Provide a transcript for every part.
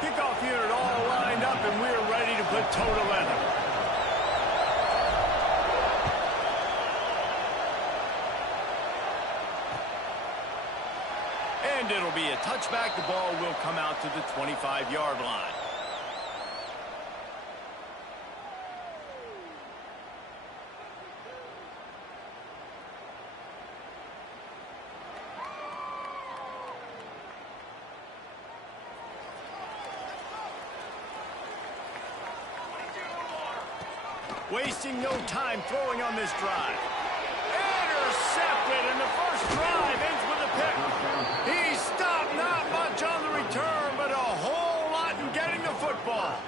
Kickoff unit all lined up, and we're ready to put toe to leather. And it'll be a touchback. The ball will come out to the 25-yard line. Wasting no time throwing on this drive. Intercepted, and the first drive ends with a pick. He stopped not much on the return, but a whole lot in getting the football.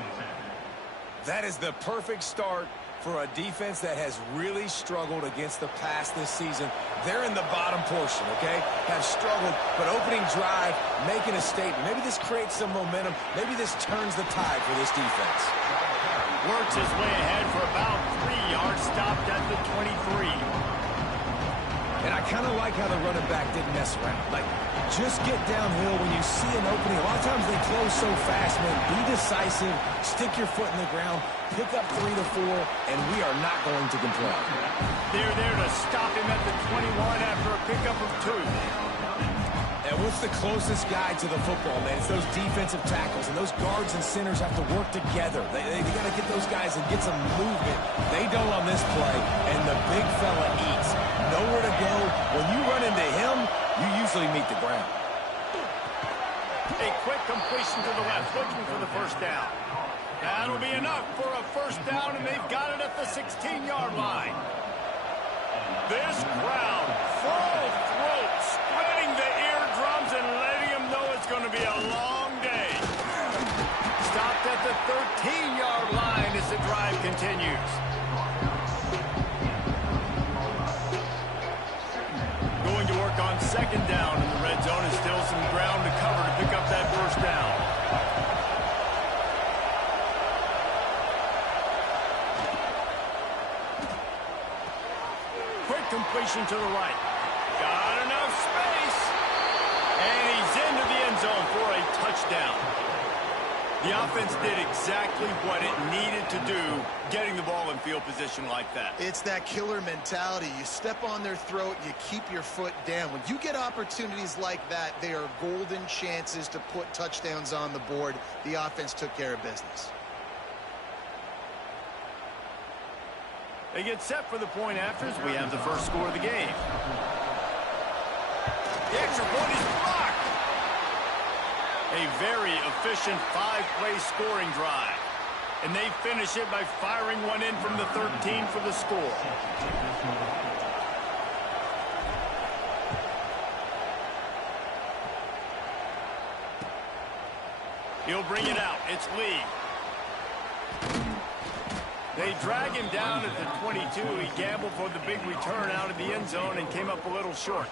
That is the perfect start for a defense that has really struggled against the pass this season. They're in the bottom portion, okay? Have struggled, but opening drive, making a statement. Maybe this creates some momentum. Maybe this turns the tide for this defense. Works his way ahead for about 3 yards, stopped at the 23. And I kind of like how the running back didn't mess around. Like, just get downhill when you see an opening. A lot of times they close so fast, man. Be decisive, stick your foot in the ground, pick up 3 to 4, and we are not going to complain. They're there to stop him at the 21 after a pickup of 2. And what's the closest guy to the football, man? It's those defensive tackles, and those guards and centers have to work together. They got to get those guys and get some movement. They don't on this play, and the big fella eats. Nowhere to go. When you run into him, you usually meet the ground. A quick completion to the left, looking for the first down. That'll be enough for a first down, and they've got it at the 16-yard line. This crowd, full throat, spreading the eardrums and letting them know it's going to be a long day. Stopped at the 13-yard line as the drive continues. Going to work on second down in the red zone, and still some ground to cover to pick up that first down. Completion to the right. Got enough space. And he's into the end zone for a touchdown. The offense did exactly what it needed to do, getting the ball in field position like that. It's that killer mentality. You step on their throat, you keep your foot down. When you get opportunities like that, they are golden chances to put touchdowns on the board. The offense took care of business. They get set for the point afters. We have the first score of the game. The extra point is blocked. A very efficient 5-play scoring drive. And they finish it by firing one in from the 13 for the score. He'll bring it out. It's Lee. They drag him down at the 22. He gambled for the big return out of the end zone and came up a little short.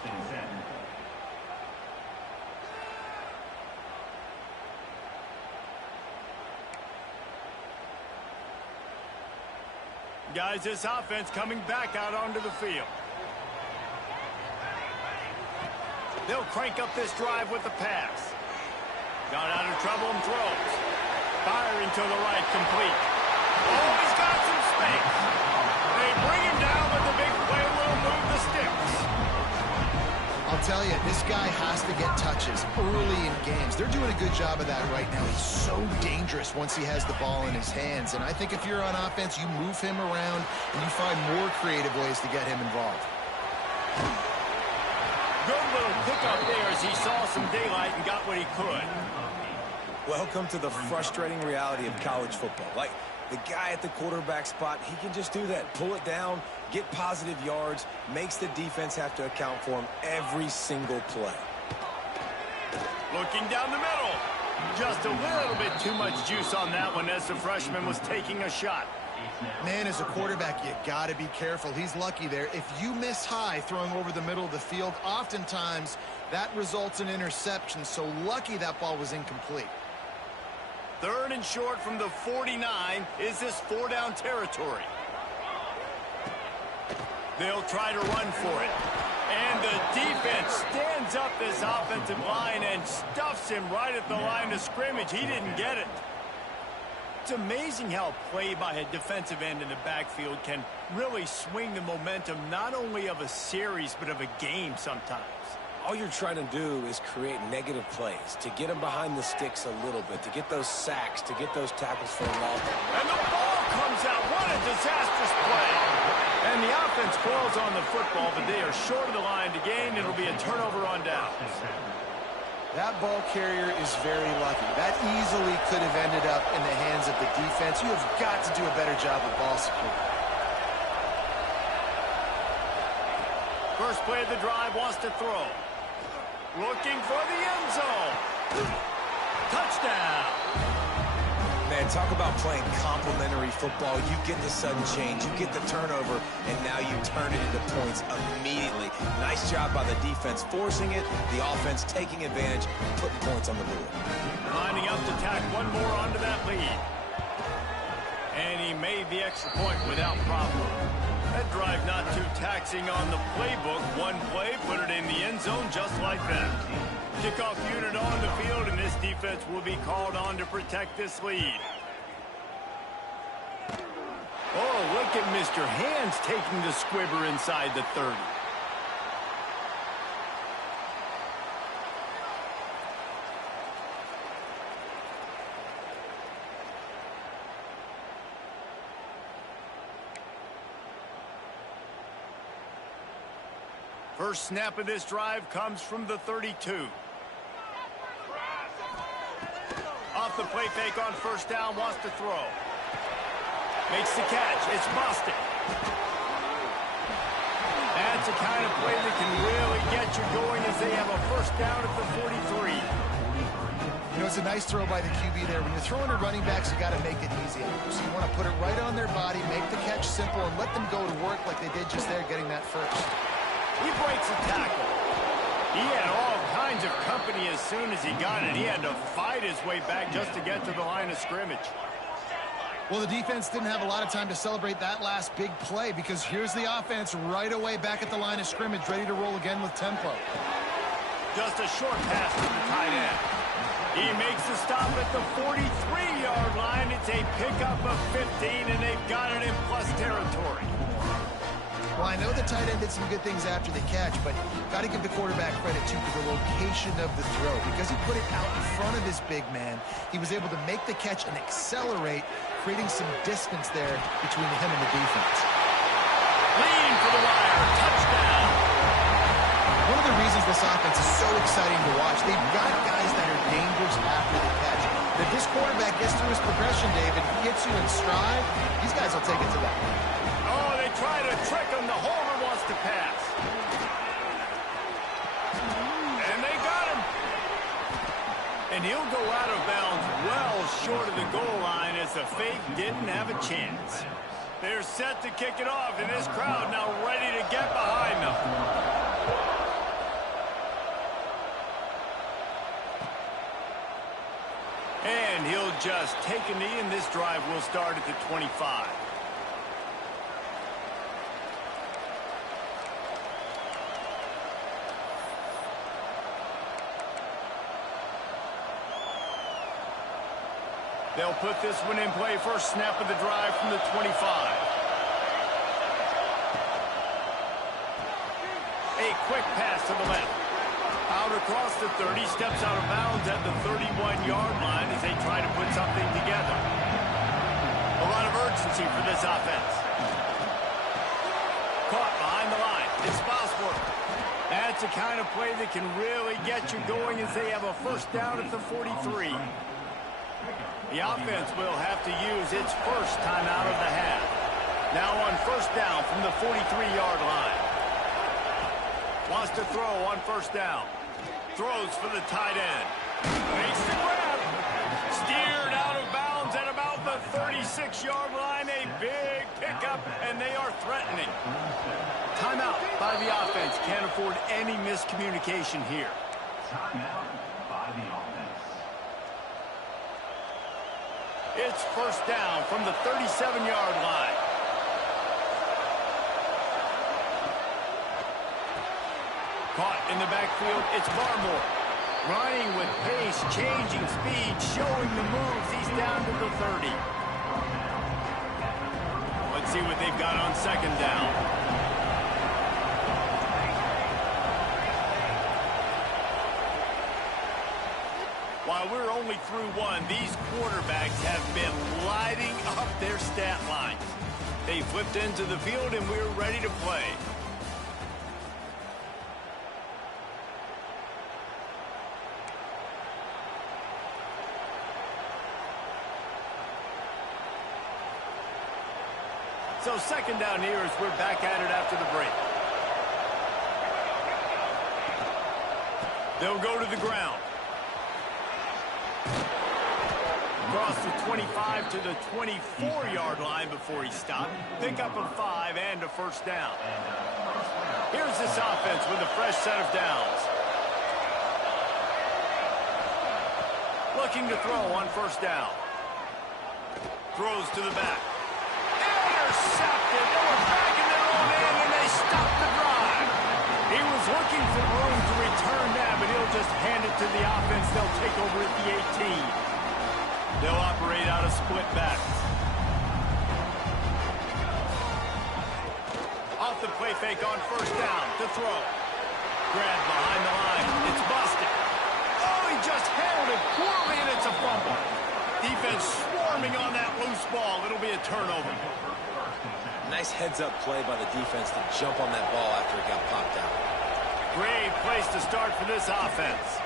Guys, this offense coming back out onto the field. They'll crank up this drive with the pass. Got out of trouble and throws. Firing to the right, complete. Oh, he's got some space. They bring him down, but the big play will move the sticks. I'll tell you, this guy has to get touches early in games. They're doing a good job of that right now. He's so dangerous once he has the ball in his hands. And I think if you're on offense, you move him around and you find more creative ways to get him involved. Good little pickup there as he saw some daylight and got what he could. Welcome to the frustrating reality of college football. Like, the guy at the quarterback spot, he can just do that. Pull it down, get positive yards, makes the defense have to account for him every single play. Looking down the middle. Just a little bit too much juice on that one as the freshman was taking a shot. Man, as a quarterback, you got to be careful. He's lucky there. If you miss high throwing over the middle of the field, oftentimes that results in interception. So lucky that ball was incomplete. Third and short from the 49. Is this 4-down territory? They'll try to run for it. And the defense stands up this offensive line and stuffs him right at the line of scrimmage. He didn't get it. It's amazing how play by a defensive end in the backfield can really swing the momentum not only of a series but of a game sometimes. All you're trying to do is create negative plays, to get them behind the sticks a little bit, to get those sacks, to get those tackles for a loss. And the ball comes out. What a disastrous play. And the offense crawls on the football, but they are short of the line to gain. It'll be a turnover on downs. That ball carrier is very lucky. That easily could have ended up in the hands of the defense. You have got to do a better job of ball security. First play of the drive, wants to throw. Looking for the end zone. Touchdown. Man, talk about playing complementary football. You get the sudden change, you get the turnover, and now you turn it into points immediately. Nice job by the defense forcing it, the offense taking advantage, putting points on the board. Lining up to tack one more onto that lead. And he made the extra point without problem. That drive not too taxing on the playbook. One play, put it in the end zone just like that. Kickoff unit on the field, and this defense will be called on to protect this lead. Oh, look at Mr. Hands taking the squibber inside the 30. First snap of this drive comes from the 32. Off the play fake on first down, wants to throw. Makes the catch. It's Boston. That's the kind of play that can really get you going as they have a first down at the 43. You know, it's a nice throw by the QB there. When you're throwing to running backs, you got to make it easy. So you want to put it right on their body, make the catch simple, and let them go to work like they did just there, getting that first. He breaks a tackle. He had all kinds of company as soon as he got it. He had to fight his way back just to get to the line of scrimmage. Well, the defense didn't have a lot of time to celebrate that last big play because here's the offense right away back at the line of scrimmage, ready to roll again with tempo. Just a short pass to the tight end. He makes the stop at the 43-yard line. It's a pickup of 15, and they've got it in plus territory. Well, I know the tight end did some good things after the catch, but got to give the quarterback credit, too, for the location of the throw. Because he put it out in front of his big man, he was able to make the catch and accelerate, creating some distance there between him and the defense. Lean for the wire. Touchdown. One of the reasons this offense is so exciting to watch, they've got guys that are dangerous after the catch. If this quarterback gets through his progression, David, gets you in stride, these guys will take it to that. Oh, they try to trick him. The holder wants to pass. And they got him. And he'll go out of bounds well short of the goal line as the fake didn't have a chance. They're set to kick it off, and this crowd now ready to get behind them. And he'll just take a knee, and this drive will start at the 25. They'll put this one in play. First snap of the drive from the 25. A quick pass to the left. Out across the 30, steps out of bounds at the 31-yard line as they try to put something together. A lot of urgency for this offense. Caught behind the line. It's Bosworth. That's the kind of play that can really get you going as they have a first down at the 43. The offense will have to use its first timeout of the half. Now on first down from the 43-yard line. Wants to throw on first down. Throws for the tight end. Makes the grab. Steered out of bounds at about the 36-yard line. A big pickup, and they are threatening. Timeout by the offense. Can't afford any miscommunication here. Timeout by the offense. It's first down from the 37-yard line. Caught in the backfield, it's Barmore. Running with pace, changing speed, showing the moves. He's down to the 30. Let's see what they've got on second down. While we're only through one, these quarterbacks have been lighting up their stat lines. They flipped into the field, and we're ready to play. So second down here as we're back at it after the break. They'll go to the ground. Across the 25 to the 24-yard line before he stopped. Pickup of 5 and a first down. Here's this offense with a fresh set of downs. Looking to throw on first down. Throws to the back. Intercepted. They were back in their own end, and they stopped the drive. He was looking for room to return that, but he'll just hand it to the offense. They'll take over at the 18. They'll operate out of split backs. Off the play fake on first down to throw. Grabbed behind the line. It's busted. Oh, he just handled it poorly, and it's a fumble. Defense swarming on that loose ball. It'll be a turnover. Nice heads-up play by the defense to jump on that ball after it got popped out. Great place to start for this offense.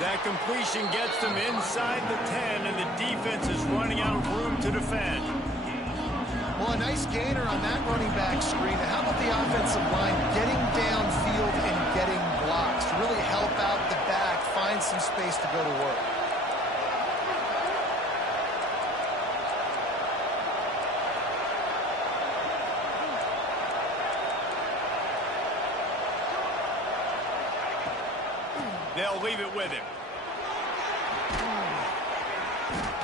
That completion gets them inside the 10, and the defense is running out of room to defend. Well, a nice gainer on that running back screen. How about the offensive line getting downfield and getting blocks to really help out the back, find some space to go to work? They'll leave it with him.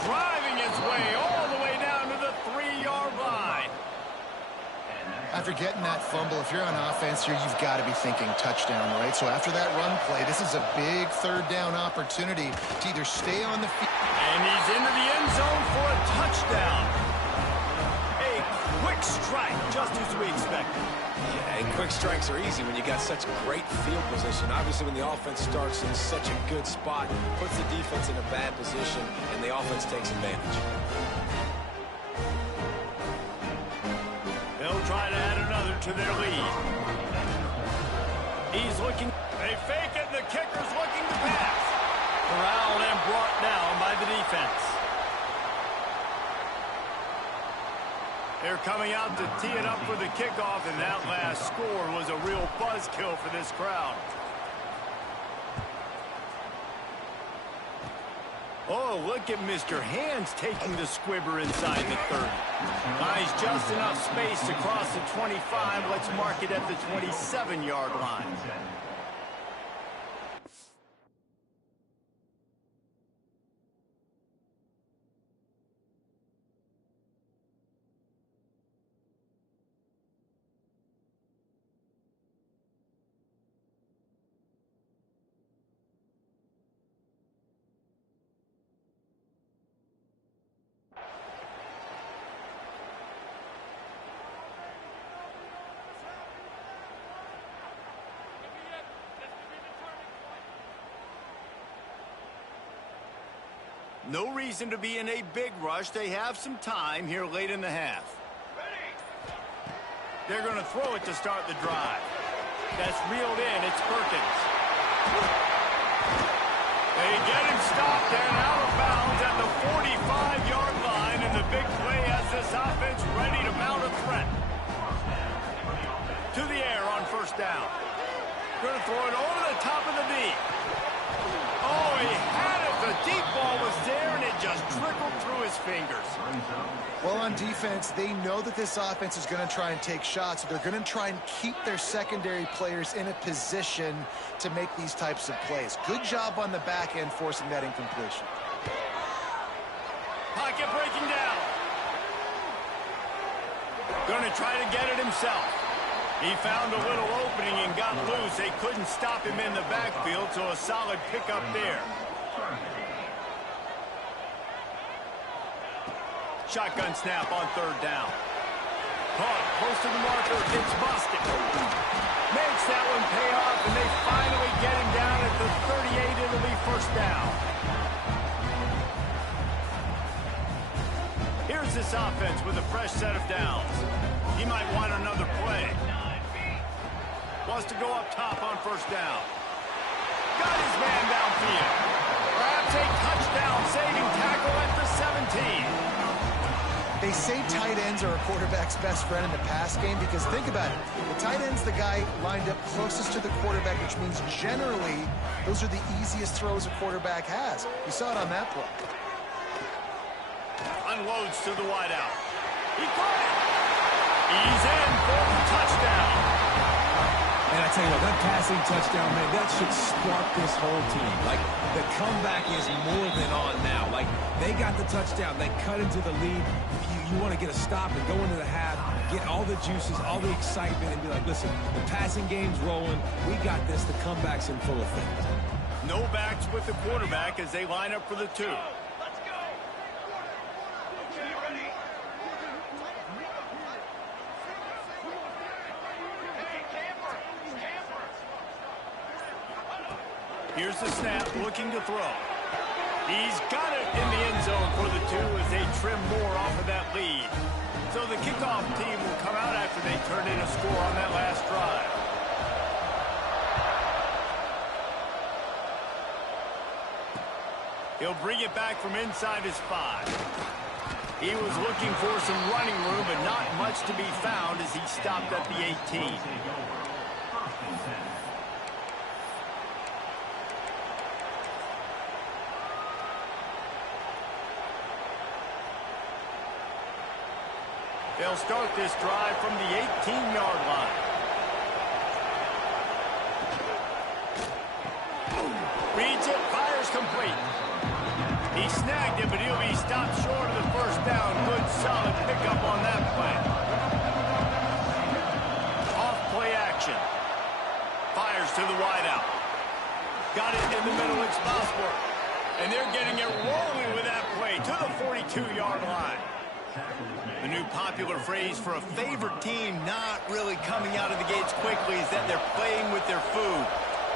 Driving his way all the way down to the 3-yard line. After getting that fumble, if you're on offense here, you've got to be thinking touchdown, right? So after that run play, this is a big third down opportunity to either stay on the field. And he's into the end zone for a touchdown. A quick strike, just as we expected. Yeah, and quick strikes are easy when you got such great field position. Obviously, when the offense starts in such a good spot, puts the defense in a bad position, and the offense takes advantage. They'll try to add another to their lead. He's looking. They fake it, and the kicker's looking to pass. Corralled and brought down by the defense. They're coming out to tee it up for the kickoff, and that last score was a real buzzkill for this crowd. Oh, look at Mr. Hands taking the squibber inside the 30. Buys just enough space to cross the 25. Let's mark it at the 27-yard line. No reason to be in a big rush. They have some time here late in the half. They're going to throw it to start the drive. That's reeled in. It's Perkins. They get him stopped and out of bounds at the 45-yard line, and the big play has this offense ready to mount a threat. To the air on first down. Going to throw it over the top of the knee. Oh, he had it. The deep ball was there, and it just trickled through his fingers. Well, on defense, they know that this offense is going to try and take shots. So they're going to try and keep their secondary players in a position to make these types of plays. Good job on the back end forcing that incompletion. Pocket breaking down. Going to try to get it himself. He found a little opening and got loose. They couldn't stop him in the backfield, so a solid pickup there. Shotgun snap on third down. Caught close to the marker. It's busted. Makes that one pay off, and they finally get him down at the 38. It'll be first down. Here's this offense with a fresh set of downs. He might want another play. Wants to go up top on first down. Got his man downfield. Perhaps a touchdown-saving tackle at the 17. They say tight ends are a quarterback's best friend in the pass game because think about it. The tight end's the guy lined up closest to the quarterback, which means generally those are the easiest throws a quarterback has. You saw it on that play. Unloads to the wideout. He caught it. He's in for the touchdown. And I tell you what, that passing touchdown, man, that should spark this whole team. Like, the comeback is more than on now. Like, they got the touchdown. They cut into the lead. You want to get a stop and go into the half, get all the juices, all the excitement, and be like, listen, the passing game's rolling. We got this. The comeback's in full effect. No backs with the quarterback as they line up for the two. Here's the snap, looking to throw. He's got it in the end zone for the two as they trim more off of that lead. So the kickoff team will come out after they turn in a score on that last drive. He'll bring it back from inside his 5. He was looking for some running room, but not much to be found as he stopped at the 18. They'll start this drive from the 18-yard line. Reads it, fires complete. He snagged it, but he'll be stopped short of the first down. Good, solid pickup on that play. Off play action. Fires to the wideout. Got it in the middle, it's Bosworth. And they're getting it rolling with that play to the 42-yard line. The new popular phrase for a favorite team not really coming out of the gates quickly is that they're playing with their food.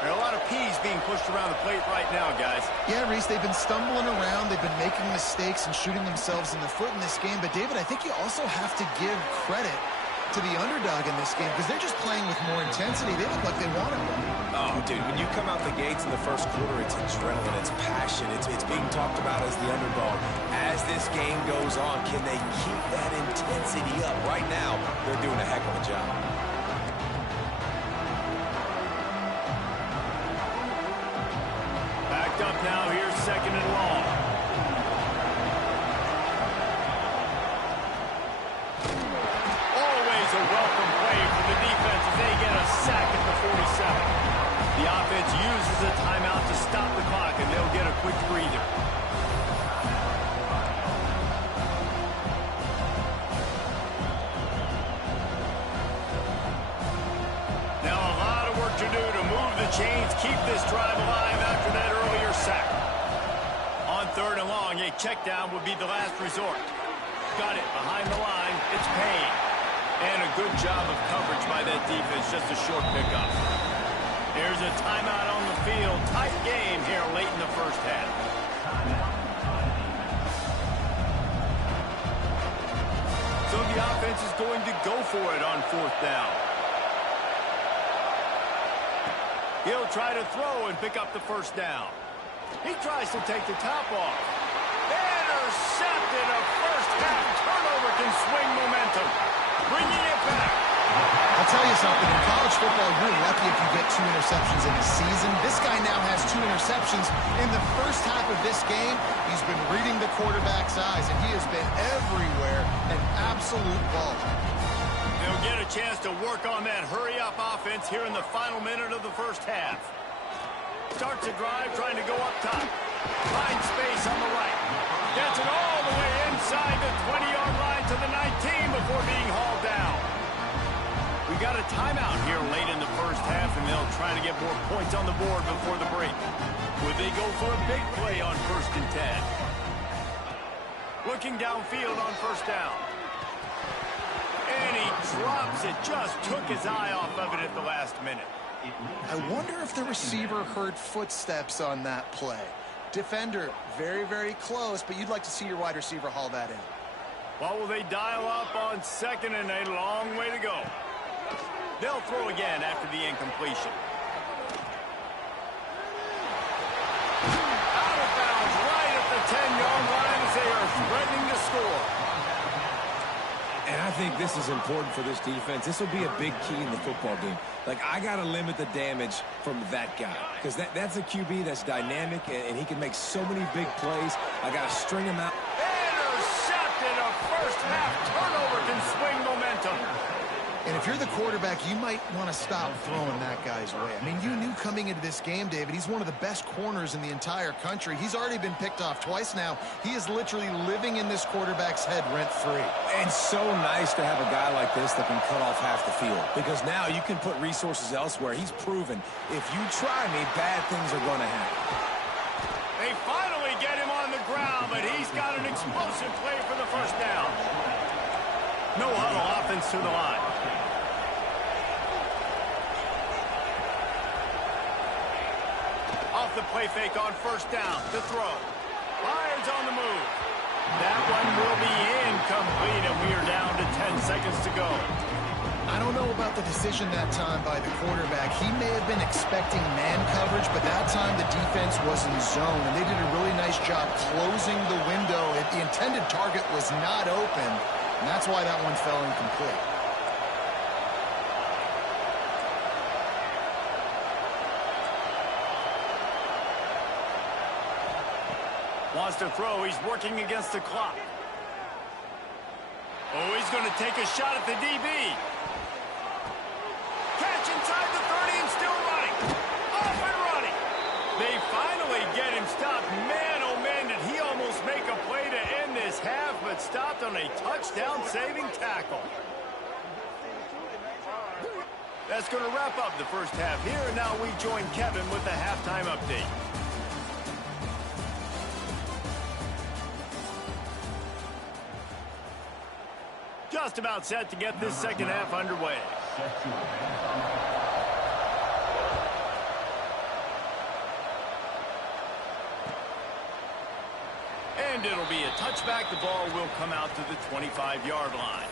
There are a lot of peas being pushed around the plate right now, guys. Yeah, Reese, they've been stumbling around. They've been making mistakes and shooting themselves in the foot in this game. But, David, I think you also have to give credit to the underdog in this game because they're just playing with more intensity. They look like they want it. Oh, dude, when you come out the gates in the first quarter, it's adrenaline, it's passion, it's being talked about as the underdog. As this game goes on, can they keep that intensity up? Right now, they're doing a heck of a job. Backed up now, here's second and long. Always a welcome play for the defense as they get a sack at the 47. The offense uses a timeout to stop the clock, and they'll get a quick breather. Now a lot of work to do to move the chains, keep this drive alive after that earlier sack. On third and long, a check down would be the last resort. Got it behind the line. It's Payne. And a good job of coverage by that defense, just a short pickup. There's a timeout on the field. Tight game here late in the first half. So the offense is going to go for it on fourth down. He'll try to throw and pick up the first down. He tries to take the top off. Intercepted. A first half turnover can swing momentum. Bringing it back. I'll tell you something. In college football, you're lucky if you get 2 interceptions in a season. This guy now has 2 interceptions. In the first half of this game, he's been reading the quarterback's eyes, and he has been everywhere, an absolute ball. They'll get a chance to work on that hurry-up offense here in the final minute of the first half. Starts a drive, trying to go up top. Finds space on the right. Gets it all the way inside the 20-yard line. get to the 19 before being hauled down. We got a timeout here late in the first half, and they'll try to get more points on the board before the break. Would they go for a big play on 1st and 10? Looking downfield on 1st down. And he drops it, just took his eye off of it at the last minute. I wonder if the receiver heard footsteps on that play. Defender, very, very close, but you'd like to see your wide receiver haul that in. Well, will they dial up on 2nd and a long way to go? They'll throw again after the incompletion. Out of bounds right at the 10-yard line as they are threatening to score. And I think this is important for this defense. This will be a big key in the football game. Like, I got to limit the damage from that guy because that's a QB that's dynamic, and he can make so many big plays. I got to string him out. Intercepted. A first-half turnover can swing momentum. And if you're the quarterback, you might want to stop throwing that guy's way. I mean, you knew coming into this game, David, he's one of the best corners in the entire country. He's already been picked off twice now. He is literally living in this quarterback's head rent-free. And so nice to have a guy like this that can cut off half the field because now you can put resources elsewhere. He's proven if you try me, bad things are going to happen. They finally get him on the ground, but he's got an explosive play for the 1st down. No huddle offense to the line. Off the play fake on 1st down. The throw. Byers on the move. That one will be incomplete, and we are down to 10 seconds to go. I don't know about the decision that time by the quarterback. He may have been expecting man coverage, but that time the defense was in zone, and they did a really nice job closing the window. The intended target was not open, and that's why that one fell incomplete. Wants to throw. He's working against the clock. Oh, he's going to take a shot at the DB. Catch inside the 30 and still running. Off and running. They finally get him stopped. Man, oh man, did he almost make a play to end this half, but stopped on a touchdown-saving tackle. That's going to wrap up the first half here, and now we join Kevin with the halftime update. Just about set to get this second half underway. And it'll be a touchback. The ball will come out to the 25-yard line.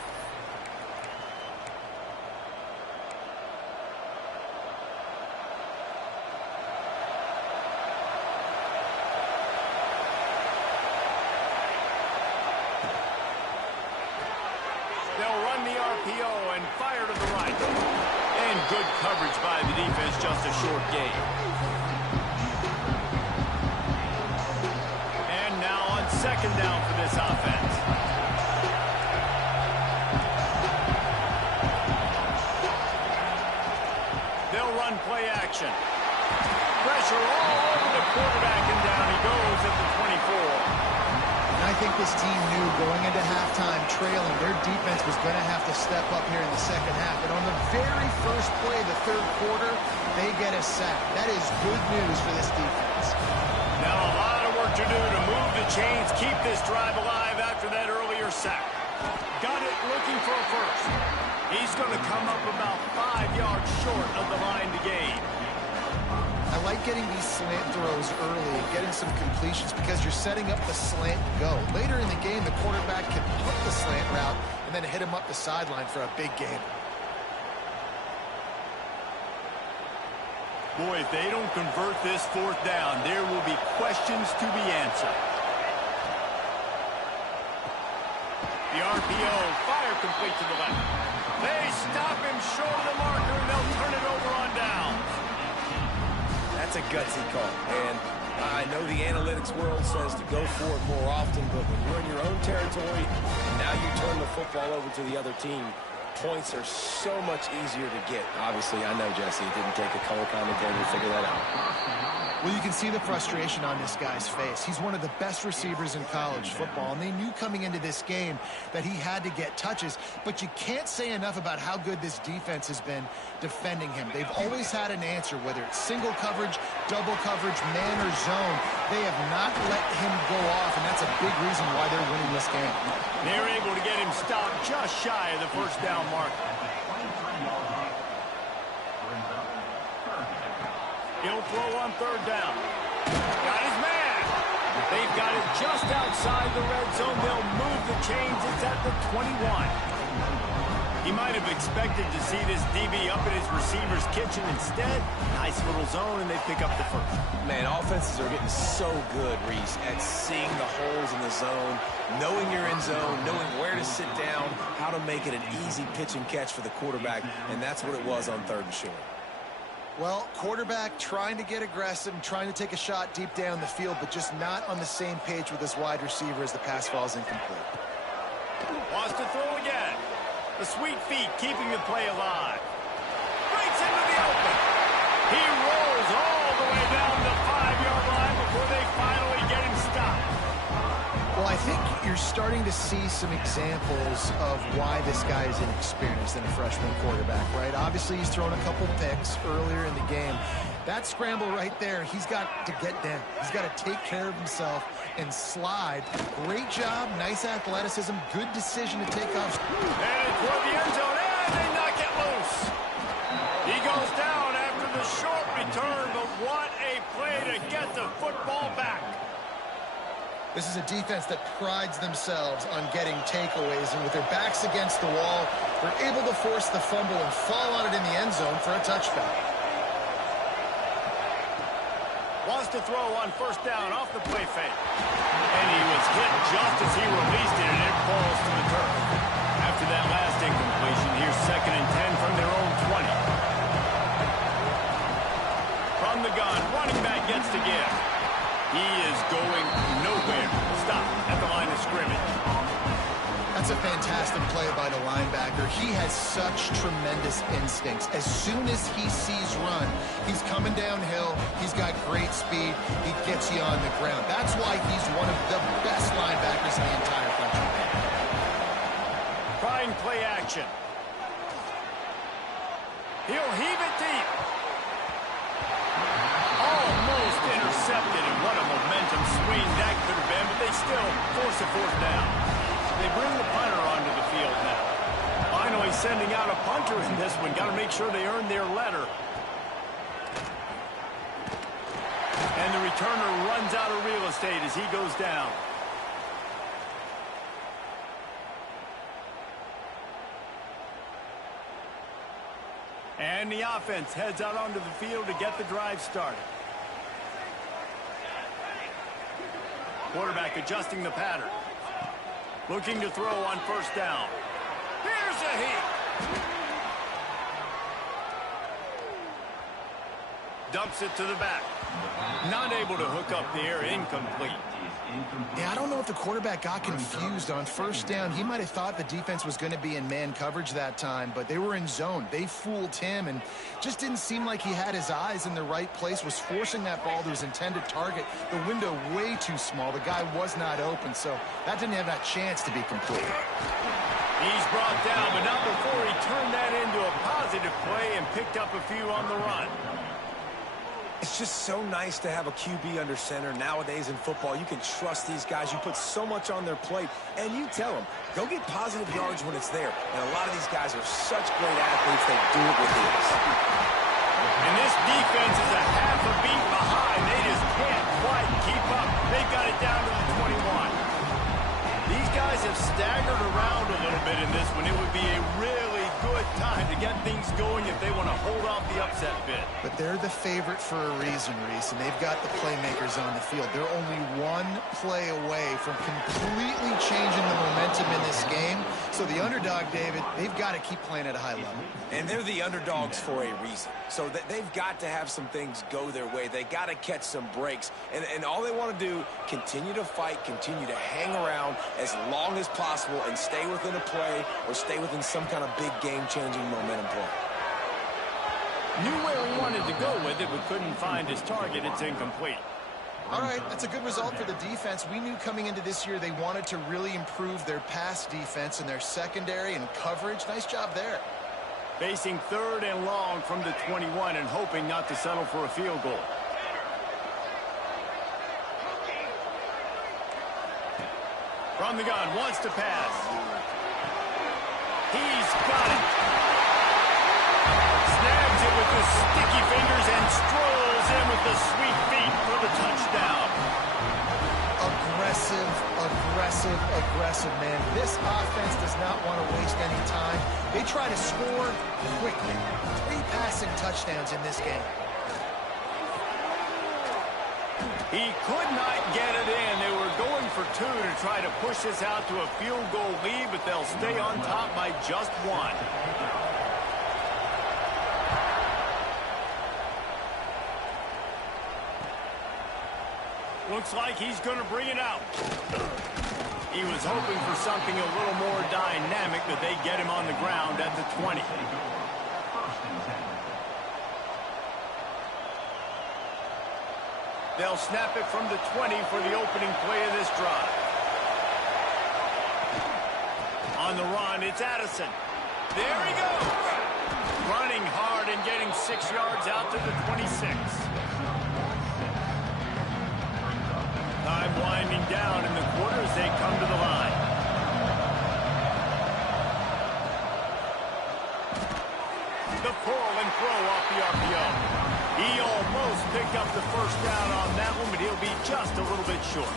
They'll run the RPO and fire to the right. And good coverage by the defense, just a short gain. And now on 2nd down for this offense. They'll run play action. Pressure all over the quarterback, and down he goes at the 24. I think this team knew going into halftime trailing, their defense was going to have to step up here in the second half. And on the very first play of the 3rd quarter, they get a sack. That is good news for this defense. Now a lot of work to do to move the chains, keep this drive alive after that earlier sack. Got it looking for a first. He's going to come up about 5 yards short of the line to gain. I like getting these slant throws early and getting some completions because you're setting up the slant go. Later in the game, the quarterback can put the slant route and then hit him up the sideline for a big gain. Boy, if they don't convert this 4th down, there will be questions to be answered. The RPO, fire complete to the left. They stop him short of the marker, and they'll turn it over on down. That's a gutsy call. And I know the analytics world says to go for it more often, but when you're in your own territory, and now you turn the football over to the other team, points are so much easier to get. Obviously, I know, Jesse, it didn't take a color commentator to figure that out. Well, you can see the frustration on this guy's face. He's one of the best receivers in college football, and they knew coming into this game that he had to get touches, but you can't say enough about how good this defense has been defending him. They've always had an answer, whether it's single coverage, double coverage, man or zone. They have not let him go off, and that's a big reason why they're winning this game. They're able to get him stopped just shy of the first down mark. He'll throw on third down. Got his man. They've got it just outside the red zone. They'll move the chains. It's at the 21. He might have expected to see this DB up in his receiver's kitchen. Instead, nice little zone, and they pick up the first. Man, offenses are getting so good, Reese, at seeing the holes in the zone, knowing you're in zone, knowing where to sit down, how to make it an easy pitch and catch for the quarterback, and that's what it was on third and short. Well, quarterback trying to get aggressive, trying to take a shot deep down the field, but just not on the same page with his wide receiver as the pass falls incomplete. Wants to throw again. The sweet feet keeping the play alive. Breaks into the open. He rolls all the way down the 5-yard line before they finally get him stopped. Well, I think you're starting to see some examples of why this guy is inexperienced in a freshman quarterback, right? Obviously, he's thrown a couple picks earlier in the game. That scramble right there, he's got to get down. He's got to take care of himself and slide. Great job, nice athleticism, good decision to take off. And toward the end zone, and they knock it loose. He goes down after the short return, but what a play to get the football back. This is a defense that prides themselves on getting takeaways, and with their backs against the wall, they're able to force the fumble and fall on it in the end zone for a touchdown. Wants to throw on first down off the play fake. And he was hit just as he released it, and it falls to the turf. After that last incompletion, here's 2nd and 10 from their own 20. From the gun, running back gets to give. He is going nowhere. Stop at the line of scrimmage. That's a fantastic play by the linebacker. He has such tremendous instincts. As soon as he sees run, he's coming downhill. He's got great speed. He gets you on the ground. That's why he's one of the best linebackers in the entire country. Trying play action. He'll heave it deep. Almost intercepted, and what a momentum swing that could have been, but they still force a fourth down. They bring the punter onto the field now. Finally sending out a punter in this one. Got to make sure they earn their letter. And the returner runs out of real estate as he goes down. And the offense heads out onto the field to get the drive started. Quarterback adjusting the pattern. Looking to throw on first down. Here's a heat. Dumps it to the back. Not able to hook up there. Incomplete. Yeah, I don't know if the quarterback got confused on first down. He might have thought the defense was going to be in man coverage that time, but they were in zone. They fooled him and just didn't seem like he had his eyes in the right place, was forcing that ball to his intended target. The window way too small. The guy was not open, so that didn't have that chance to be complete. He's brought down, but not before he turned that into a positive play and picked up a few on the run. It's just so nice to have a QB under center. Nowadays in football, you can trust these guys. You put so much on their plate, and you tell them, go get positive yards when it's there. And a lot of these guys are such great athletes, they do it with ease. And this defense is a half a beat behind. They just can't quite keep up. They've got it down to the 21. These guys have staggered around a little bit in this one. It would be a really good time to get things going if they want to hold off the upset bid. But they're the favorite for a reason, Reese, and they've got the playmakers on the field. They're only one play away from completely changing the momentum in this game. So the underdog, David, they've got to keep playing at a high level. And they're the underdogs for a reason. So they've got to have some things go their way. They got to catch some breaks. And all they want to do, continue to fight, continue to hang around as long as possible and stay within a play or stay within some kind of big game-changing momentum play. Knew where he wanted to go with it, but couldn't find his target. It's incomplete. All right, that's a good result for the defense. We knew coming into this year they wanted to really improve their pass defense and their secondary and coverage. Nice job there. Facing 3rd and long from the 21 and hoping not to settle for a field goal. From the gun, wants to pass. He's got it. Snags it with the sticky fingers and strolls in with the sweet feet for the touchdown. Aggressive, aggressive, aggressive, man. This offense does not want to waste any time. They try to score quickly. 3 passing touchdowns in this game. He could not get it in. They were going for 2 to try to push this out to a field goal lead, but they'll stay on top by just 1. Looks like he's going to bring it out. He was hoping for something a little more dynamic, but they get him on the ground at the 20. They'll snap it from the 20 for the opening play of this drive. On the run, it's Addison. There he goes. Running hard and getting 6 yards out to the 26. Time winding down in the quarter as they come to the line. The pull and throw off the RPO. He almost picked up the first down on that one, but he'll be just a little bit short.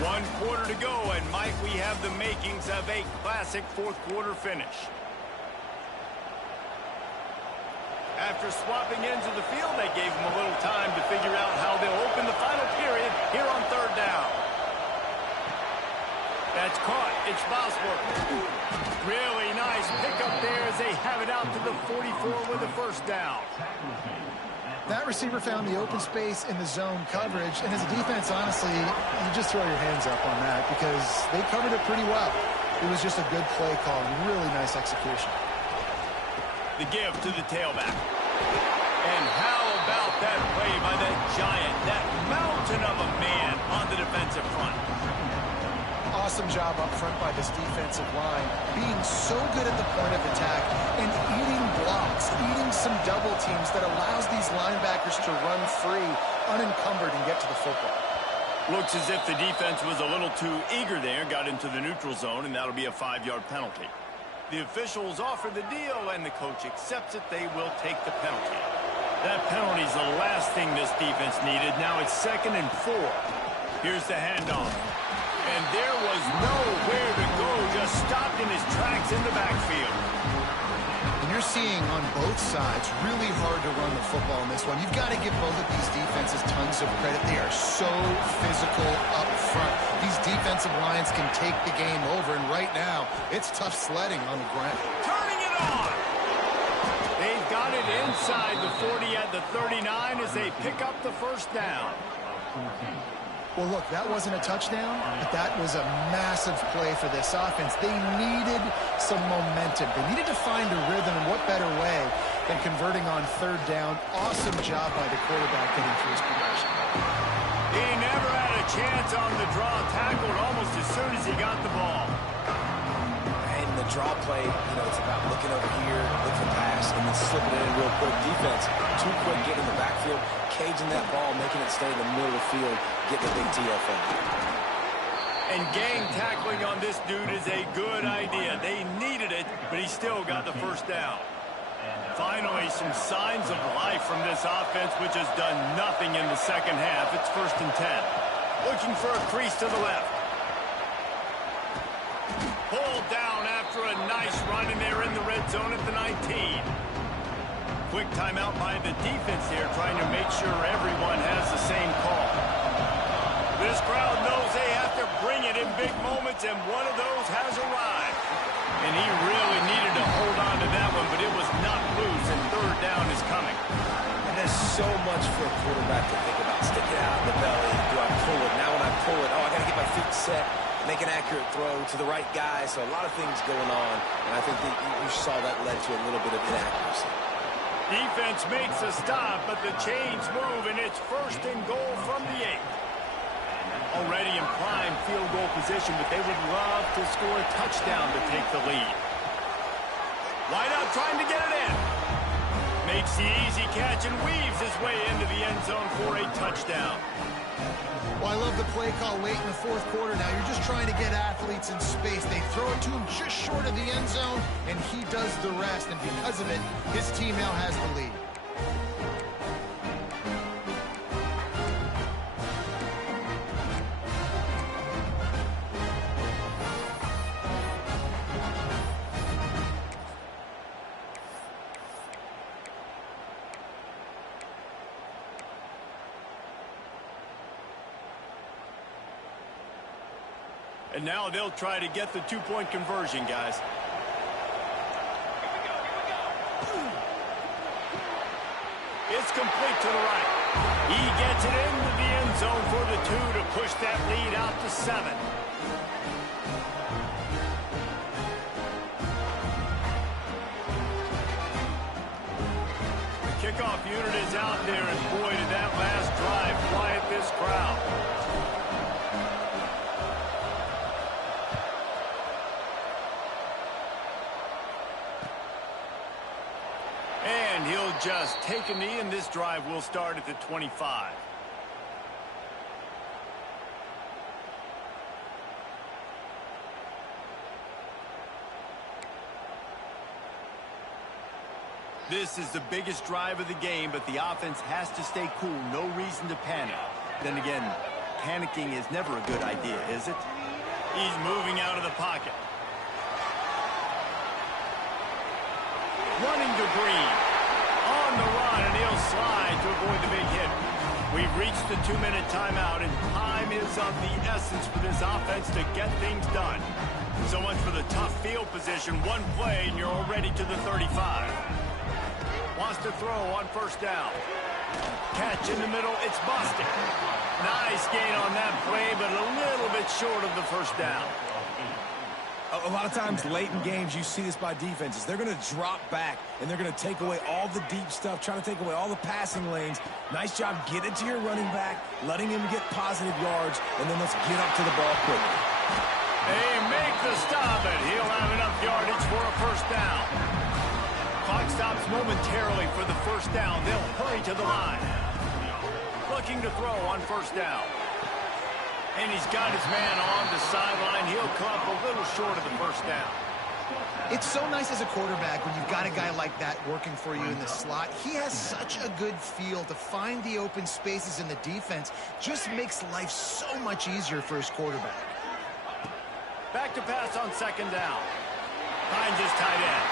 1 quarter to go, and Mike, we have the makings of a classic 4th quarter finish. After swapping ends of the field, they gave him a little time to figure out how they'll open the final period here on 3rd down. That's caught. It's Bosworth. Really nice pickup there as they have it out to the 44 with a first down. That receiver found the open space in the zone coverage, and as a defense, honestly, you just throw your hands up on that because they covered it pretty well. It was just a good play call, really nice execution. The give to the tailback. And how about that play by that giant, that mountain of a man on the defensive front? Awesome job up front by this defensive line, being so good at the point of attack and eating blocks, eating some double teams that allows these linebackers to run free, unencumbered, and get to the football. Looks as if the defense was a little too eager there, got into the neutral zone, and that'll be a 5-yard penalty. The officials offer the deal, and the coach accepts it. They will take the penalty. That penalty's the last thing this defense needed. Now it's 2nd and 4. Here's the handoff. And there was nowhere to go, just stopped in his tracks in the backfield. And you're seeing on both sides really hard to run the football in this one. You've got to give both of these defenses tons of credit. They are so physical up front. These defensive lines can take the game over, and right now, it's tough sledding on the ground. Turning it on! They've got it inside the 40 at the 39 as they pick up the first down. Well, look, that wasn't a touchdown, but that was a massive play for this offense. They needed some momentum. They needed to find a rhythm, and what better way than converting on 3rd down. Awesome job by the quarterback getting through his progression. He never had a chance on the draw, tackled almost as soon as he got the ball. And the draw play, it's about looking over here, look for the pass, and then slipping it in real quick. Defense, too quick getting in the backfield, caging that ball, making it stay in the middle of the field, getting a big TFL. And gang tackling on this dude is a good idea. They needed it, but he still got the first down. Finally, some signs of life from this offense, which has done nothing in the second half. It's 1st and 10. Looking for a crease to the left. Pulled down after a nice run, and they're in the red zone at the 19. Quick timeout by the defense here, trying to make sure everyone has the same call. This crowd knows they have to bring it in big moments, and one of those has arrived. And he really needed to hold on to that one, but it was not loose, and 3rd down is coming. And there's so much for a quarterback to think about. Stick it out in the belly. Do I pull it? Now when I pull it, I got to get my feet set, make an accurate throw to the right guy. So a lot of things going on, and I think that you saw that led to a little bit of inaccuracy. Defense makes a stop, but the chains move, and it's 1st and goal from the 8. Already in prime field goal position, but they would love to score a touchdown to take the lead. Wide out trying to get it in. Makes the easy catch and weaves his way into the end zone for a touchdown. Well, I love the play call late in the 4th quarter. Now you're just trying to get athletes in space. They throw it to him just short of the end zone, and he does the rest. And because of it, his team now has the lead. And now they'll try to get the 2-point conversion, guys. It's complete to the right. He gets it into the end zone for the 2 to push that lead out to 7. The kickoff unit is out there, and boy, did that last drive quiet this crowd. And he'll just take a knee, and this drive will start at the 25. This is the biggest drive of the game, but the offense has to stay cool. No reason to panic. Then again, panicking is never a good idea, is it? He's moving out of the pocket. Running to Green. On the run, and he'll slide to avoid the big hit. We've reached the 2-minute timeout, and time is of the essence for this offense to get things done. So much for the tough field position. One play, and you're already to the 35. Wants to throw on 1st down. Catch in the middle. It's busted. Nice gain on that play, but a little bit short of the 1st down. A lot of times late in games, you see this by defenses. They're going to drop back, and they're going to take away all the deep stuff, trying to take away all the passing lanes. Nice job getting to your running back, letting him get positive yards, and then let's get up to the ball quickly. They make the stop, and he'll have enough yardage for a 1st down. Clock stops momentarily for the 1st down. They'll hurry to the line. Looking to throw on 1st down. And he's got his man on the sideline. He'll come up a little short of the 1st down. It's so nice as a quarterback when you've got a guy like that working for you in the slot. He has such a good feel to find the open spaces in the defense. Just makes life so much easier for his quarterback. Back to pass on 2nd down. Finds his tight end.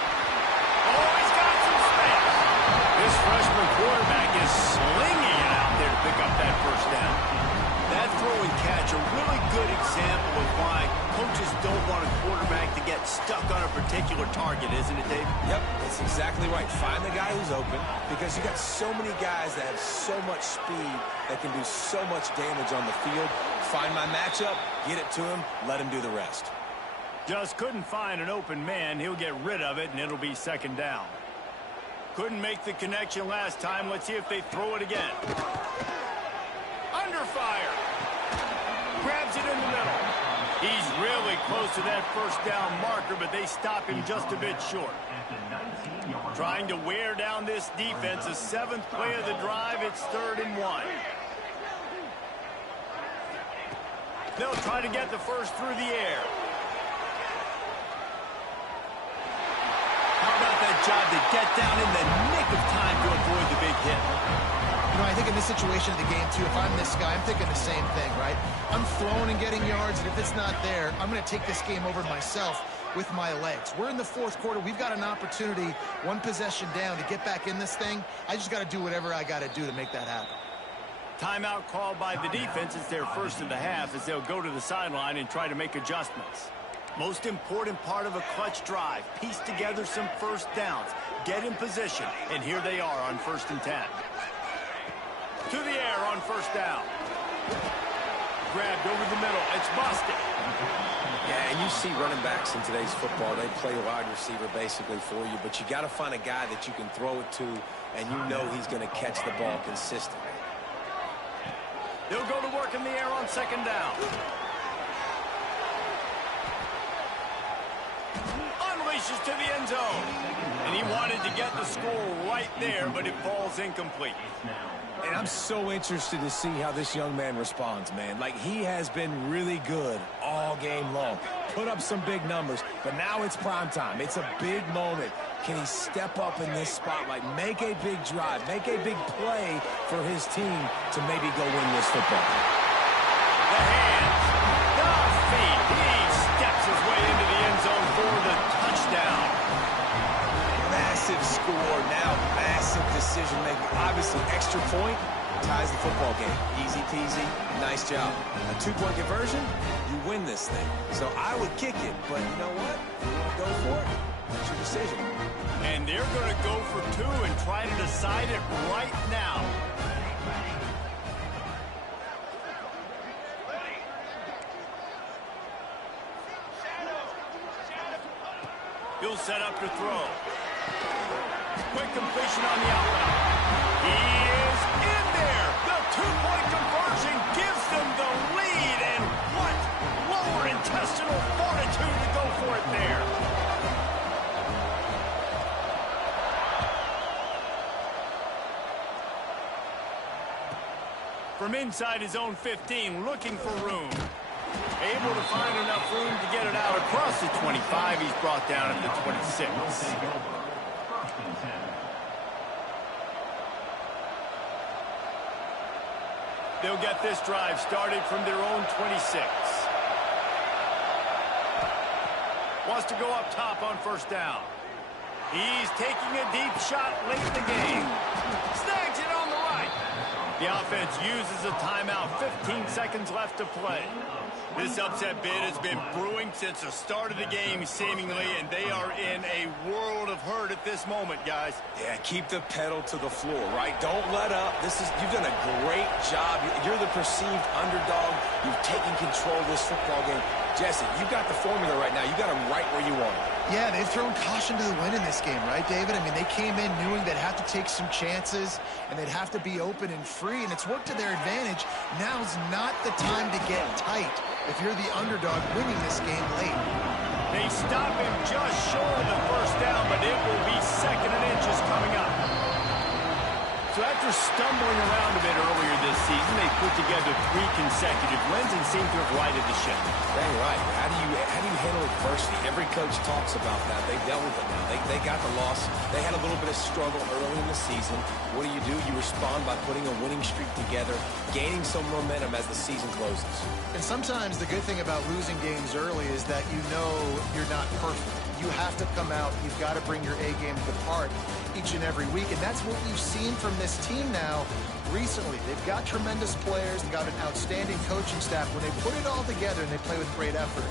Oh, he's got some space. This freshman quarterback is slinging it out there to pick up that 1st down. That throw and catch, a really good example of why coaches don't want a quarterback to get stuck on a particular target, isn't it, Dave? Yep, that's exactly right. Find the guy who's open, because you got so many guys that have so much speed that can do so much damage on the field. Find my matchup, get it to him, let him do the rest. Just couldn't find an open man. He'll get rid of it, and it'll be 2nd down. Couldn't make the connection last time. Let's see if they throw it again. Under fire. Grabs it in the middle. He's really close to that 1st down marker, but they stop him just a bit short. Trying to wear down this defense. A 7th play of the drive. It's 3rd and 1. They'll try to get the 1st through the air. How about that job to get down in the nick of time to avoid the big hit? You know, I think in this situation of the game, too, if I'm this guy, I'm thinking the same thing, right? I'm throwing and getting yards, and if it's not there, I'm going to take this game over to myself with my legs. We're in the 4th quarter. We've got an opportunity, 1 possession down, to get back in this thing. I just got to do whatever I got to do to make that happen. Timeout called by the defense. It's their 1st of the half as they'll go to the sideline and try to make adjustments. Most important part of a clutch drive. Piece together some 1st downs. Get in position. And here they are on 1st and 10. To the air on 1st down. grabbed over the middle. It's busted. Yeah, and you see running backs in today's football, they play wide receiver basically for you, but you got to find a guy that you can throw it to, and you know he's going to catch the ball consistently. They'll go to work in the air on second down. Unleashes to the end zone. And he wanted to get the score right there, but it falls incomplete. And I'm so interested to see how this young man responds, man. Like, he has been really good all game long. Put up some big numbers, but now it's prime time. It's a big moment. Can he step up in this spotlight, make a big drive, make a big play for his team to maybe go win this football? The hands, the feet. He steps his way into the end zone for the touchdown. Massive score, now massive decision-making. Obviously, extra point ties the football game. Easy peasy, nice job. A two-point conversion, you win this thing. So I would kick it, but you know what? You want to go for it? That's your decision. And they're going to go for two and try to decide it right now. He'll set up to throw. Quick completion on the outlet. He is in there. The two-point conversion gives them the lead. And what lower intestinal fortitude to go for it there. From inside his own 15, looking for room. Able to find enough room to get it out across the 25. He's brought down at the 26. They'll get this drive started from their own 26. Wants to go up top on first down. He's taking a deep shot late in the game. Snags it on the right. The offense uses a timeout. 15 seconds left to play. This upset bid has been brewing since the start of the game, seemingly, and they are in a world of hurt at this moment, guys. Yeah, keep the pedal to the floor, right? Don't let up. You've done a great job. You're the perceived underdog. You've taken control of this football game. Jesse, you got the formula right now. You got them right where you want them. Yeah, they've thrown caution to the wind in this game, right, David? I mean, they came in knowing they'd have to take some chances, and they'd have to be open and free, and it's worked to their advantage. Now's not the time to get tight if you're the underdog winning this game late. They stop him just short of the first down, but it will be second and inches coming up. So after stumbling around a bit earlier this season, they put together 3 consecutive wins and seem to have righted the ship. Dang right. How do you handle adversity? Every coach talks about that. They dealt with it now. They got the loss. They had a little bit of struggle early in the season. What do? You respond by putting a winning streak together, gaining some momentum as the season closes. And sometimes the good thing about losing games early is that you know you're not perfect. You have to come out. You've got to bring your A game to the park each and every week. And that's what we've seen from this team now recently. They've got tremendous players. They've got an outstanding coaching staff. When they put it all together and they play with great effort,